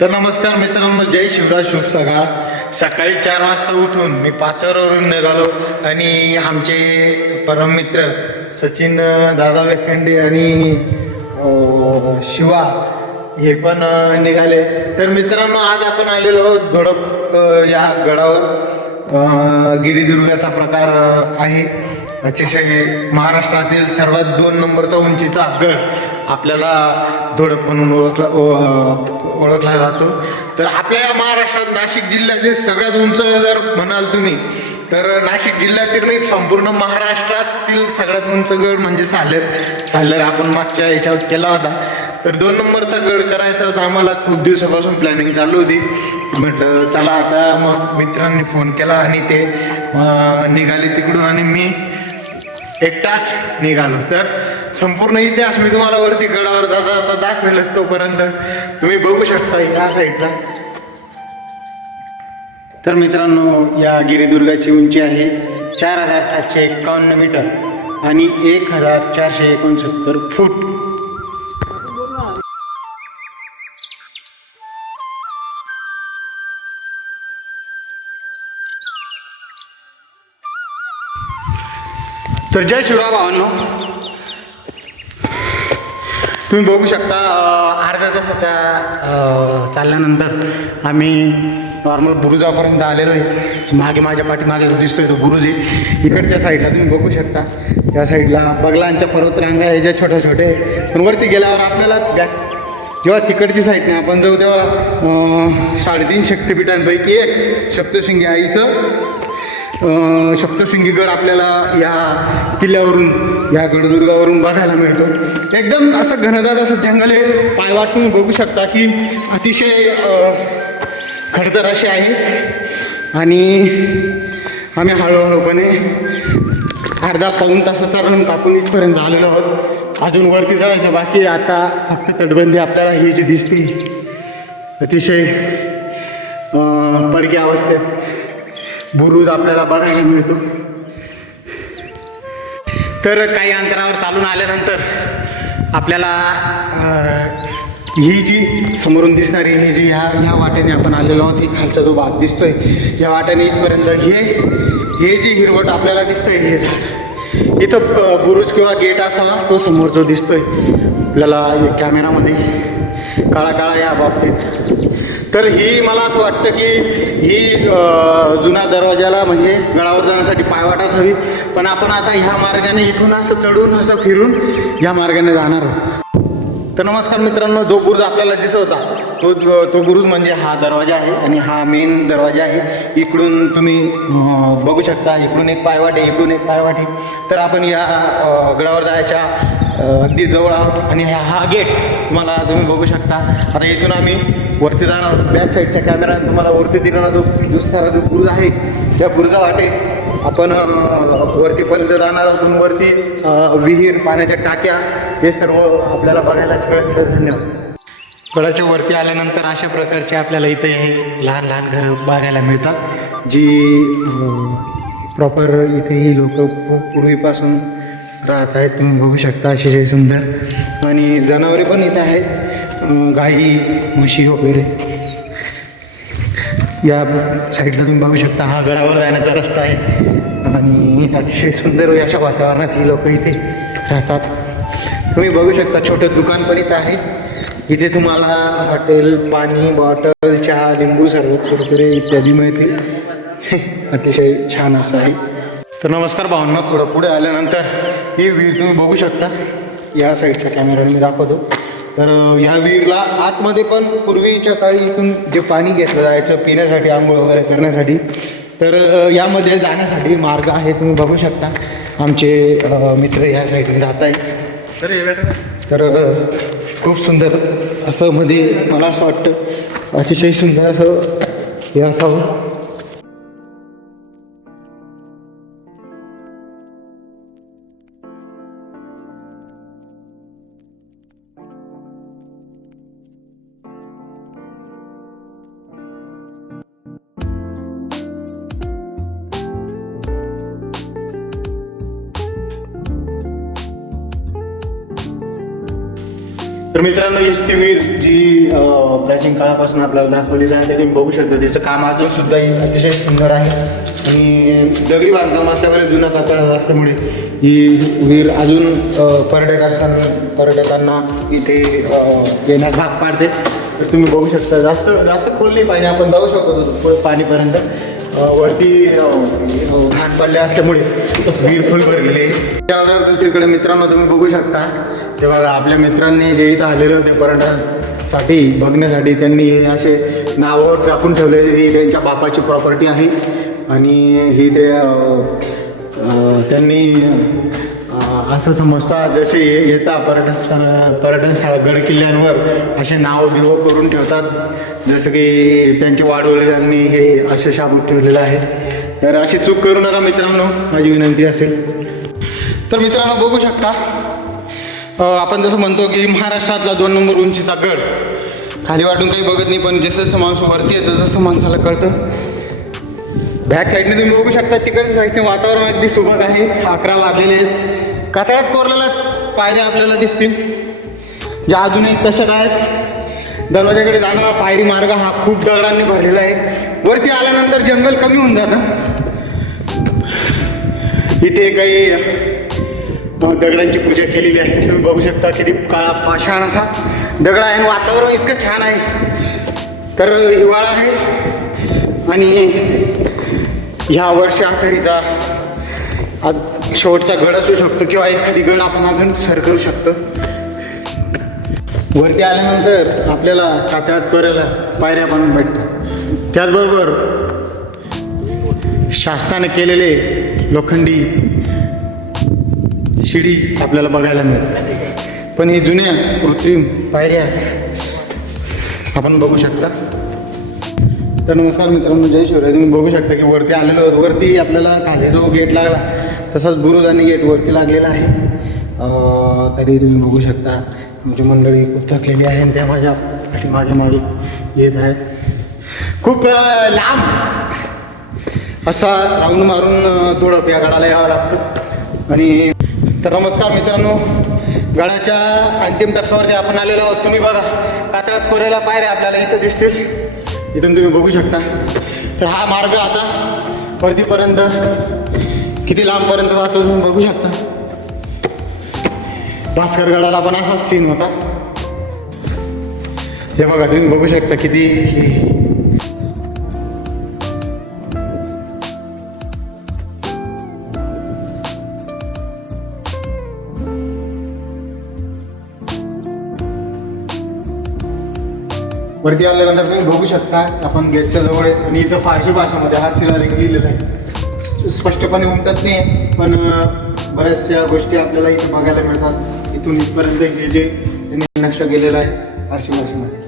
तर नमस्कार मित्रांनो, जय शिवराज, शुभ सकाळ. सकाळी 4 वाजता उठून मी पाचवरून निघालो आणि आमचे परममित्र सचिन दादा वेखंडे आणि शिवा हे पण निघाले. तर मित्रांनो, आज आपण आलेलो आहोत धोडप या गडावर. गिरिदुर्गाचा प्रकार आहे. अतिशय महाराष्ट्रातील सर्वात 2 नंबरचा उंचीचा गड आपल्याला धोडप म्हणून ओळखला जातो. तर आपल्या महाराष्ट्रात नाशिक जिल्ह्यातील सगळ्यात उंच जर म्हणाल तुम्ही तर नाशिक जिल्ह्यातील नाही, संपूर्ण महाराष्ट्रातील सगळ्यात उंच गड म्हणजे साल्हेर आपण मागच्या याच्यावर केला होता. तर 2 नंबरचा गड करायचा होता. आम्हाला खूप दिवसापासून प्लॅनिंग चालू होती. म्हटलं चला आता, मग मित्रांनी फोन केला आणि ते निघाले तिकडून आणि मी एकटाच निघालो. तर संपूर्ण इतिहास मी तुम्हाला वरती गडावर जाता दाखवेल. तोपर्यंत तुम्ही बघू शकता या साईडला. तर मित्रांनो, या गिरिदुर्गाची उंची आहे 4751 मीटर आणि 1469 फूट. तर जय शिवराय भावांनो, तुम्ही बघू शकता अर्ध्या तासाच्या चालल्यानंतर आम्ही नॉर्मल बुरुजापर्यंत आलेलो आहे. मागे माझ्या पाठीमागे जो दिसतोय तो बुरुज आहे. इकडच्या साईडला तुम्ही बघू शकता, या साईडला बगलांच्या पर्वतरांगा आहे ज्या छोट्या छोटे. पण वरती गेल्यावर आपल्याला जेव्हा तिकडची साईडने आपण जाऊ तेव्हा 3.5 शक्तिपीठांपैकी एक सप्तशृंगी आईचं सप्तशृंगी गड आपल्याला या किल्ल्यावरून, या गडदुर्गावरून बघायला मिळतो. एकदम असं घनदाट असं जंगल आहे. पायवाट तुम्ही बघू शकता की अतिशय खडतर अशी आहे. आणि आम्ही हळूहळूपणे अर्धा-पाऊण तासाचा रन कापून इथपर्यंत आलेलो आहोत. अजून वरती चढायचं बाकी. आता फक्त तटबंदी आपल्याला ही जी दिसते अतिशय पडक्या अवस्थेत बुरुज आपल्याला बघायला मिळतो. तर काही अंतरावर चालून आल्यानंतर आपल्याला ही जी समोरून दिसणारी ही जी ह्या वाटेने आपण आलेलो आहोत, ही खालचा जो भाग दिसतोय या वाटेने इथपर्यंत हे जी हिरवट आपल्याला दिसतंय हे झाड, इथं बुरुज किंवा गेट असावा तो समोर जो दिसतोय आपल्याला कॅमेरामध्ये काळा काळा या बाबतीत. तर ही मला असं वाटतं की ही जुना दरवाजाला म्हणजे गडावर जाण्यासाठी पायवाट असावी. पण आपण आता ह्या मार्गाने इथून असं चढून असं फिरून या मार्गाने जाणार आहोत. तर नमस्कार मित्रांनो, जो बुरुज आपल्याला दिसत होता तो बुरुज म्हणजे हा दरवाजा आहे आणि हा मेन दरवाजा आहे. इकडून तुम्ही बघू शकता, इकडून एक पायवाट आहे, इकडून एक पायवाट आहे. तर आपण या गडावर जायच्या अगदी जवळ आहोत आणि हा गेट तुम्ही बघू शकता. आता इथून आम्ही वरती जाणार. बॅक साईडच्या कॅमेराने तुम्हाला वरती दिलेला जो दुसरा जो बुरुज आहे त्या बुरुजा वाटेत आपण वरतीपर्यंत जाणार आहोत. वरती विहीर, पाण्याच्या टाक्या हे सर्व आपल्याला बघायला मिळेल. धन्यवाद. गडाच्या वरती आल्यानंतर अशा प्रकारचे आपल्याला इथे हे लहान लहान घरं बघायला मिळतात, जी प्रॉपर इथे ही लोक पूर्वीपासून राहत आहेत. तुम्ही बघू शकता अतिशय सुंदर. आणि जनावरे पण इथे आहेत, गाई, म्हशी वगैरे. या साईडला तुम्ही बघू शकता हा गडावर जाण्याचा रस्ता आहे आणि अतिशय सुंदर अशा वातावरणात ही लोक इथे राहतात. तुम्ही बघू शकता छोटं दुकान पण इथं आहे. इथे तुम्हाला हॉटेल, पाणी, बॉटल, चहा, लिंबू, सरबत, कुरकुरे इत्यादी मिळतील. अतिशय छान असं आहे. तर नमस्कार भावांना, थोडं पुढे आल्यानंतर ही विहीर तुम्ही बघू शकता. या साईडच्या कॅमेऱ्याने मी दाखवतो. तर ह्या विहीरला आतमध्ये पण पूर्वीच्या काळी इथून जे पाणी घेतलं जायचं पिण्यासाठी, आंघोळ वगैरे करण्यासाठी, तर यामध्ये जाण्यासाठी मार्ग आहे. तुम्ही बघू शकता आमचे मित्र ह्या साईडने जात आहे. तर खूप सुंदर असं मध्ये मला असं वाटतं अतिशय सुंदर असं हे असावं. तर मित्रांनो, हीच ती विहीर जी प्राचीन काळापासून आपल्याला दाखवलेली आहे. तुम्ही बघू शकता त्याचं काम अजून सुद्धा अतिशय सुंदर आहे आणि दगडी बांधकाम असल्यामुळे जुना कातळा असल्यामुळे ही विहीर अजून पर्यटकांना इथे येण्यास भाग पाडते. तर तुम्ही बघू शकता, जास्त जास्त खोल नाही पाणी, आपण जाऊ शकतो पाणीपर्यंत. वरती घाण पडले असल्यामुळे विहीर फुल भरलेली आहे. त्यानंतर दुसरीकडे मित्रांनो तुम्ही बघू शकता, तेव्हा आपल्या मित्रांनी जे इथं आलेलं होते पर्यटनासाठी बघण्यासाठी, त्यांनी हे असे नावावर टाकून ठेवलेले. ही त्यांच्या बापाची प्रॉपर्टी आहे आणि ही ते त्यांनी असं समजता जसे येता पर्यटन स्थळ गड किल्ल्यांवर असे नाव बिव करून ठेवतात, जसं की त्यांचे वाडवडिलांनी हे असे शाबूत ठेवलेलं आहे. तर अशी चूक करू नका मित्रांनो, माझी विनंती असेल. तर मित्रांनो बघू शकता, आपण जसं म्हणतो की महाराष्ट्रातला 2 नंबर उंचीचा गड, खाली वाटून काही बघत नाही, पण जसं जसं माणूस वरती येतं तसं माणसाला कळतं. बॅक साईडने तुम्ही बघू शकता, तिकडच्या साईडने वातावरण अगदी सुबक आहे. 11 वाजलेले आहेत. कातळात कोरलेल्या पायऱ्या आपल्याला दिसतील, ज्या अजूनही तशाच आहेत. दरवाजाकडे जाणारा पायरी मार्ग हा खूप दगडांनी भरलेला आहे. वरती आल्यानंतर जंगल कमी होऊन जातं. इथे काही दगडांची पूजा केलेली आहे. तुम्ही बघू शकता किती काळा पाषाण असा दगड आहे. वातावरण इतकं छान आहे. तर हिवाळा आहे आणि ह्या वर्षाअखेरीचा शेवटचा गड असू शकतो किंवा एखादी गड आपण अजून सर करू शकतो. वरती आल्यानंतर आपल्याला कातळात कोरायला पायऱ्या बनवून भेटतात. त्याचबरोबर शासनाने केलेले लोखंडी शिडी आपल्याला बघायला मिळते. पण ही जुन्या कृत्रिम पायऱ्या आपण बघू शकता. तर नमस्कार मित्रांनो, जय शिवराय. तुम्ही बघू शकता की वरती आलेलो, वरती आपल्याला खाली जो गेट लागला तसाच बुरुज आणि गेट वरती लागलेला आहे. तरी तुम्ही बघू शकता आमची मंडळी खूप थकलेली आहे आणि त्या माझ्या मागे येत आहे. खूप लांब असा राऊंड मारून थोडं या गडाला यावं लागतं. आणि तर नमस्कार मित्रांनो, गडाच्या अंतिम टप्प्यावरती आपण आलेलो आहोत. तुम्ही बघा, कातळात कोरायला पायऱ्या आपल्याला इथं दिसतील. इथून तुम्ही बघू शकता. तर हा मार्ग आता वरतीपर्यंत किती लांबपर्यंत जातो तुम्ही बघू शकता. भास्करगडाला पण असाच सीन होता. हे बघा, तुम्ही बघू शकता किती वरती आल्यानंतर तुम्ही बघू शकता आपण गेटच्या जवळ आहे आणि इथं फारसी भाषेमध्ये हा शिलालेख लिहिलेला आहे. स्पष्टपणे उमटत नाही, पण बऱ्याचशा गोष्टी आपल्याला इथे बघायला मिळतात. इथून इथपर्यंत हे जे त्यांनी नक्षा केलेला आहे फारसी भाषेमध्ये.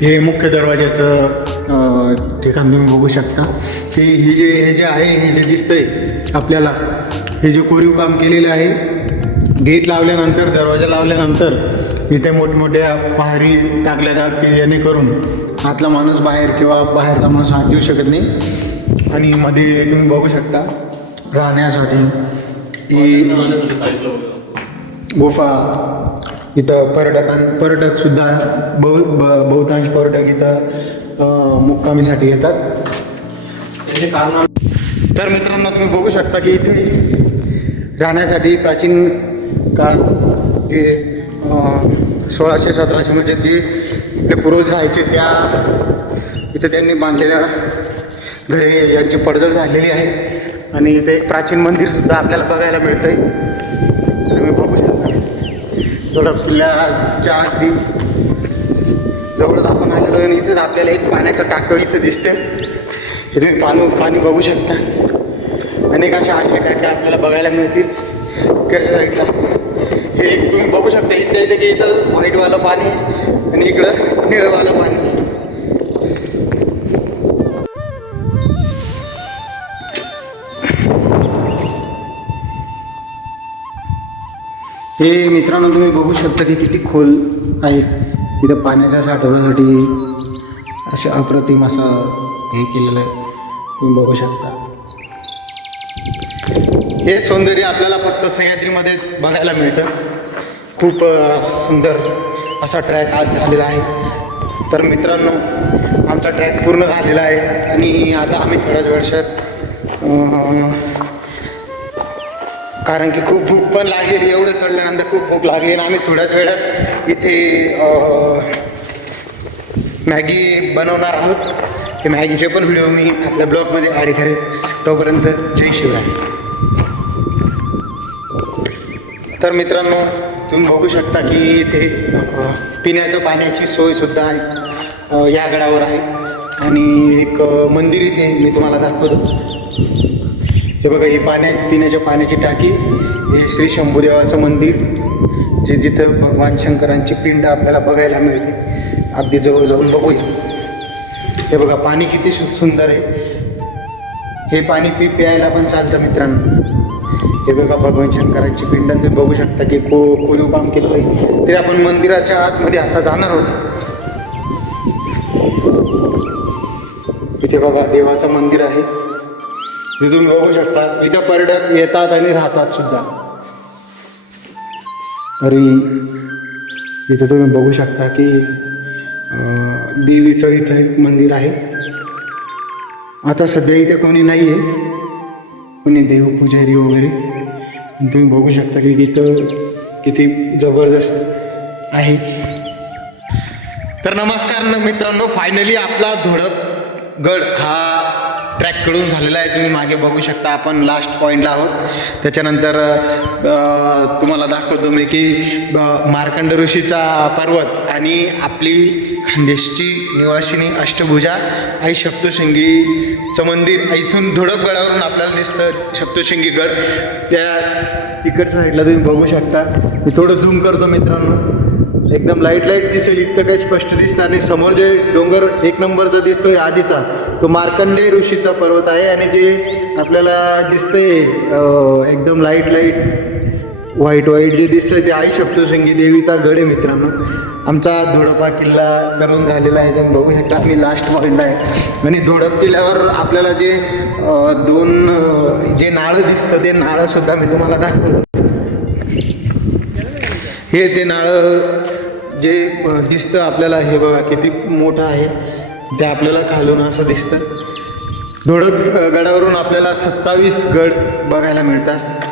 हे मुख्य दरवाज्याचं ठिकाण तुम्ही बघू शकता की हे जे आहे, हे जे दिसतंय आपल्याला, हे जे कोरीव काम केलेलं आहे. गेट लावल्यानंतर, दरवाजा लावल्यानंतर इथे मोठमोठ्या पहारी टाकल्या जातात की जेणेकरून आतला माणूस बाहेर किंवा बाहेरचा माणूस आत येऊ शकत नाही. आणि मध्ये तुम्ही बघू शकता राहण्यासाठी ही गुफा. इथं पर्यटकसुद्धा बहुतांश पर्यटक इथं मुक्कामीसाठी येतात. तर मित्रांनो, तुम्ही बघू शकता की इथे राहण्यासाठी प्राचीन काळ हे 1600-1700 मध्ये जे आपले पूर्वज राहायचे, त्या इथे त्यांनी बांधलेल्या घरे यांची पडझड झालेली आहे. आणि इथे एक प्राचीन मंदिरसुद्धा आपल्याला बघायला मिळतं आहे. तुम्ही बघू शकता. थोडं किल्ल्याच्या अगदी जवळच आपण आलेलो आणि इथेच आपल्याला एक पाण्याचं टाकं इथं दिसते. हे तुम्ही पाणी बघू शकता. अनेक अशा टाक्या आपल्याला बघायला मिळतील इकडच्या साईडला. हे तुम्ही बघू शकता इथे की इथं व्हाईटवालं पाणी आणि इकडं निळंवालं पाणी. हे मित्रांनो, तुम्ही बघू शकता की किती खोल आहे. इथं पाण्याच्या साठवण्यासाठी असं अप्रतिम असं हे केलेलं आहे. तुम्ही बघू शकता. हे सौंदर्य आपल्याला फक्त सह्याद्रीमध्येच बघायला मिळतं. खूप सुंदर असा ट्रॅक आज झालेला आहे. तर मित्रांनो, आमचा ट्रॅक पूर्ण झालेला आहे आणि आता आम्ही थोड्याच वर्षात कारण की खूप भूक पण लागलेली, एवढं चढल्यानंतर खूप भूक लागली आणि आम्ही थोड्याच वेळात इथे मॅगी बनवणार आहोत. ते मॅगीचे पण व्हिडिओ मी आपल्या ब्लॉगमध्ये ॲड करेन. तोपर्यंत जय शिवराय. तर मित्रांनो, तुम्ही बघू शकता की इथे पिण्याचं पाण्याची सोयसुद्धा या गडावर आहे आणि एक मंदिर इथे मी तुम्हाला दाखवतो. हे बघा, ही पिण्याच्या पाण्याची टाकी, हे श्री शंभूदेवाचं मंदिर, जे जिथं भगवान शंकरांची पिंड आपल्याला बघायला मिळते. अगदी जवळ जाऊन बघूया. हे बघा, पाणी किती सुंदर आहे. हे पाणी प्यायला पण चालतं मित्रांनो. हे बघा, भगवान शंकरांची पिंड तुम्ही बघू शकता की कोरीव काम केलं आहे. तरी आपण मंदिराच्या आतमध्ये आता जाणार आहोत. इथे बघा, देवाचं मंदिर आहे. तुम्ही बघू शकता इथं पर्यटक येतात आणि राहतात सुद्धा. तरी इथे तुम्ही बघू शकता की देवीचं इथं एक मंदिर आहे. आता सध्या इथे कोणी नाही आहे, कोणी देव पुजारी वगैरे. तुम्ही बघू शकता की इथं किती जबरदस्त आहे. तर नमस्कार मित्रांनो, फायनली आपला धोडप गड हा ट्रॅक कडून झालेला आहे. तुम्ही मागे बघू शकता, आपण लास्ट पॉईंटला आहोत. त्याच्यानंतर तुम्हाला दाखवतो मी की मार्कंड ऋषीचा पर्वत आणि आपली खानदेशची निवासिनी अष्टभुजा आई सप्तशृंगीचं मंदिर इथून धोडप गडावरून आपल्याला दिसतं. सप्तशृंगी गड त्या तिकडच्या साईडला तुम्ही बघू शकता. मी थोडं झूम करतो मित्रांनो, एकदम लाईट दिसेल इतकं काही स्पष्ट दिसतं. आणि समोर जे डोंगर एक नंबरचा दिसतोय आधीचा, तो मार्कंडेय ऋषीचा पर्वत आहे. आणि जे आपल्याला दिसतंय एकदम लाईट व्हाईट जे दिसतंय ते आई सप्तशृंगी देवीचा गड आहे मित्रांनो. आमचा धोडपा किल्ला करून झालेला आहे. तुम्ही बघू शकता, आम्ही लास्ट पॉईंटला आहे. आणि धोडप किल्ल्यावर आपल्याला जे दोन जे नाळं दिसतं ते नाळंसुद्धा मी तुम्हाला दाखवतो. हे ते नाळं जे दिसतं आपल्याला, हे बघा किती मोठं आहे. ते आपल्याला खालून असं दिसतं. धोडप गडावरून आपल्याला 27 गड बघायला मिळतात.